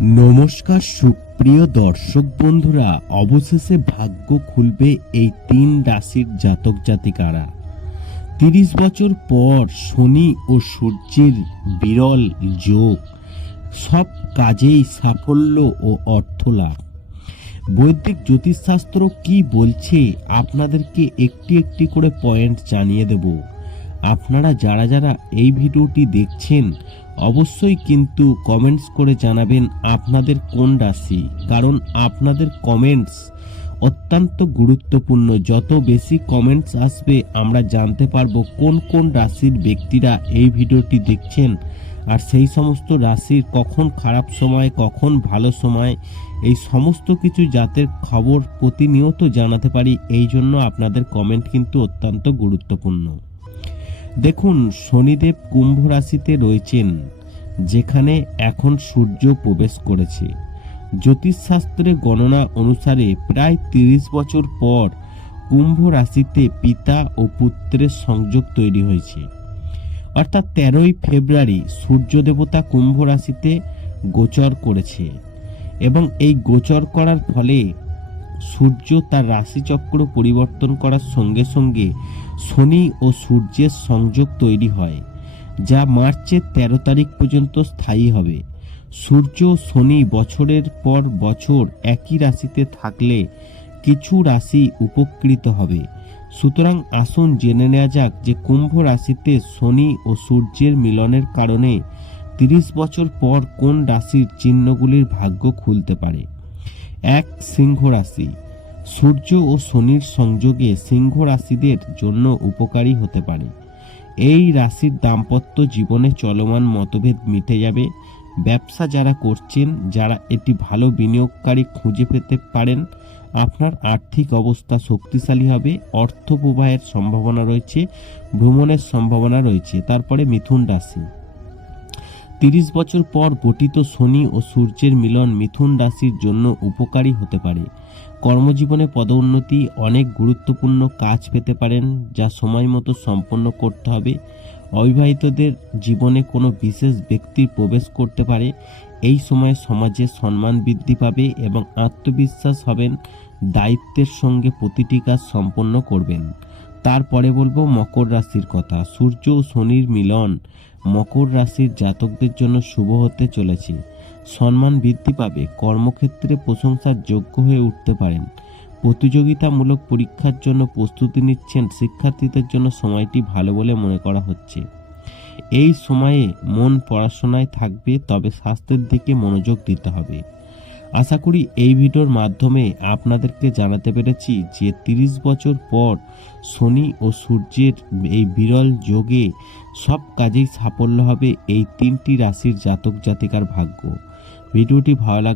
নমস্কার সুপ্রিয় দর্শক বন্ধুরা, অবশেষে ভাগ্য খুলবে এই তিন রাশির জাতক জাতিকারা। তিরিশ বছর পর শনি ও সূর্যের বিরল যোগ, সব কাজেই সাফল্য ও অর্থ লাভ। বৈদিক জ্যোতিষশাস্ত্র কি বলছে, আপনাদেরকে একটি একটি করে পয়েন্ট জানিয়ে দেব। আপনারা যারা যারা এই ভিডিওটি দেখছেন, অবশ্যই কিন্তু কমেন্টস করে জানাবেন আপনাদের কোন রাশি। কারণ আপনাদের কমেন্টস অত্যন্ত গুরুত্বপূর্ণ। যত বেশি কমেন্টস আসবে, আমরা জানতে পারব কোন কোন রাশির ব্যক্তিরা এই ভিডিওটি দেখছেন। আর সেই সমস্ত রাশির কখন খারাপ সময়, কখন ভালো সময়, এই সমস্ত কিছু জাতের খবর প্রতিনিয়ত জানাতে পারি। এই জন্য আপনাদের কমেন্ট কিন্তু অত্যন্ত গুরুত্বপূর্ণ। দেখুন, শনিদেব কুম্ভ রাশিতে রয়েছেন, যেখানে এখন সূর্য প্রবেশ করেছে। জ্যোতিষশাস্ত্রে গণনা অনুসারে প্রায় তিরিশ বছর পর কুম্ভ রাশিতে পিতা ও পুত্রের সংযোগ তৈরি হয়েছে। অর্থাৎ তেরোই ফেব্রুয়ারি সূর্য দেবতা কুম্ভ রাশিতে গোচর করেছে এবং এই গোচর করার ফলে সূর্য তার রাশিচক্র পরিবর্তন করার সঙ্গে সঙ্গে শনি ও সূর্যের সংযোগ তৈরি হয়, যা মার্চের তেরো তারিখ পর্যন্ত স্থায়ী হবে। সূর্য শনি বছরের পর বছর একই রাশিতে থাকলে কিছু রাশি উপকৃত হবে। সুতরাং আসুন জেনে নেওয়া যাক যে কুম্ভ রাশিতে শনি ও সূর্যের মিলনের কারণে তিরিশ বছর পর কোন রাশির চিহ্নগুলির ভাগ্য খুলতে পারে। এক সিংহ রাশি সূর্য ও শনির সংযোগে সিংহ রাশিদের জন্য উপকারী হতে পারে। এই রাশির দাম্পত্য জীবনে চলমান মতভেদ মিটে যাবে। ব্যবসা যারা করছেন, যারা এটি ভালো বিনিয়োগকারী খুঁজে পেতে পারেন, আপনার আর্থিক অবস্থা শক্তিশালী হবে, অর্থ প্রবাহের সম্ভাবনা রয়েছে, ভ্রমণের সম্ভাবনা রয়েছে, তারপরে মিথুন রাশি। তিরিশ বছর পর গঠিত শনি ও সূর্যের মিলন মিথুন রাশির জন্য উপকারী হতে পারে। কর্মজীবনে পদোন্নতি অনেক গুরুত্বপূর্ণ কাজ পেতে পারেন, যা সময় মতো সম্পন্ন করতে হবে। অবিবাহিতদের জীবনে কোনো বিশেষ ব্যক্তির প্রবেশ করতে পারে। এই সময়ে সমাজে সম্মান বৃদ্ধি পাবে এবং আত্মবিশ্বাস হবেন, দায়িত্বের সঙ্গে প্রতিটি কাজ সম্পন্ন করবেন। তারপরে বলব মকর রাশির কথা। সূর্য ও শনির মিলন মকর রাশির জাতকদের জন্য শুভ হতে চলেছে। সম্মান বৃদ্ধি পাবে, কর্মক্ষেত্রে প্রশংসার যোগ্য হয়ে উঠতে পারেন। প্রতিযোগিতামূলক পরীক্ষার জন্য প্রস্তুতি নিচ্ছেন শিক্ষার্থীদের জন্য সময়টি ভালো বলে মনে করা হচ্ছে। এই সময়ে মন পড়াশোনায় থাকবে, তবে স্বাস্থ্যের দিকে মনোযোগ দিতে হবে। আশা করি এই ভিডিওর মাধ্যমে আপনাদেরকে জানাতে পেরেছি যে তিরিশ বছর পর শনি ও সূর্যের এই বিরল যোগে সব কাজেই সাফল্য হবে এই তিনটি রাশির জাতক জাতিকার ভাগ্য। ভিডিওটি ভালো